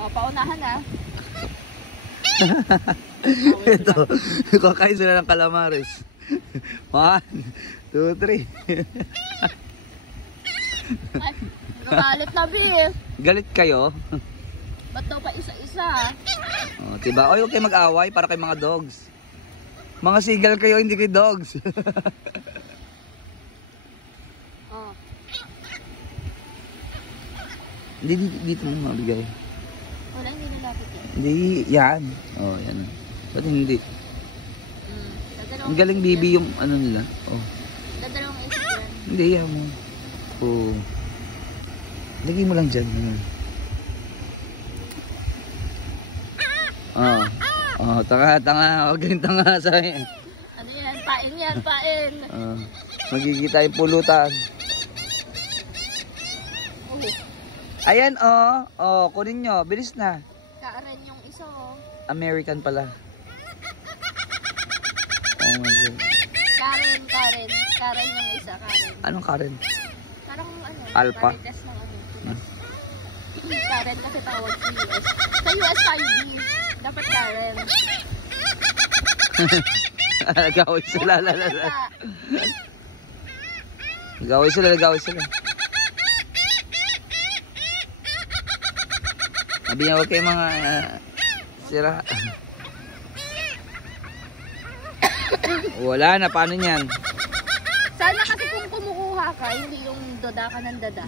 O, paunahan na. Ito, kakain sila ng calamares. 1, 2, 3. Ay, nagalit na, Bi. Galit kayo? Ba't daw pa isa-isa? Oh, diba? Oy, huwag kayo mag-away para kay mga dogs. Mga sigal kayo, hindi kayo dogs. Oh. Hindi, dito mo mabigay. Wala, hindi nalapit yan. Hindi, yan. Oh, yan. Ba't hindi? Ang galing isip bibi yung ano nila. Oh. Dadalawang isip yan. Hindi, yan mo. Oh. Lagay mo lang dyan. Oh. Oh, tanga. Huwag kayong tanga sa akin. Ano yan? Pain yan, pain. Oh. Magkikita yung pulutan. Ayan, oh. Oh, kunin nyo. Bilis na. Karen yung isa, oh. American pala. Oh my God. Karen. Karen yung isa, Karen. Anong Karen? Parang ano? Alpha? Karen ng ano. Karen kasi tawag sa US. Sa US tayo, dapat Karen. Nagawin sila. Nagawin sila. Sabi niya, huwag kayo mga sira. Wala na, paano niyan? Sana kasi kung kumukuha ka, hindi yung dada ka ng dada.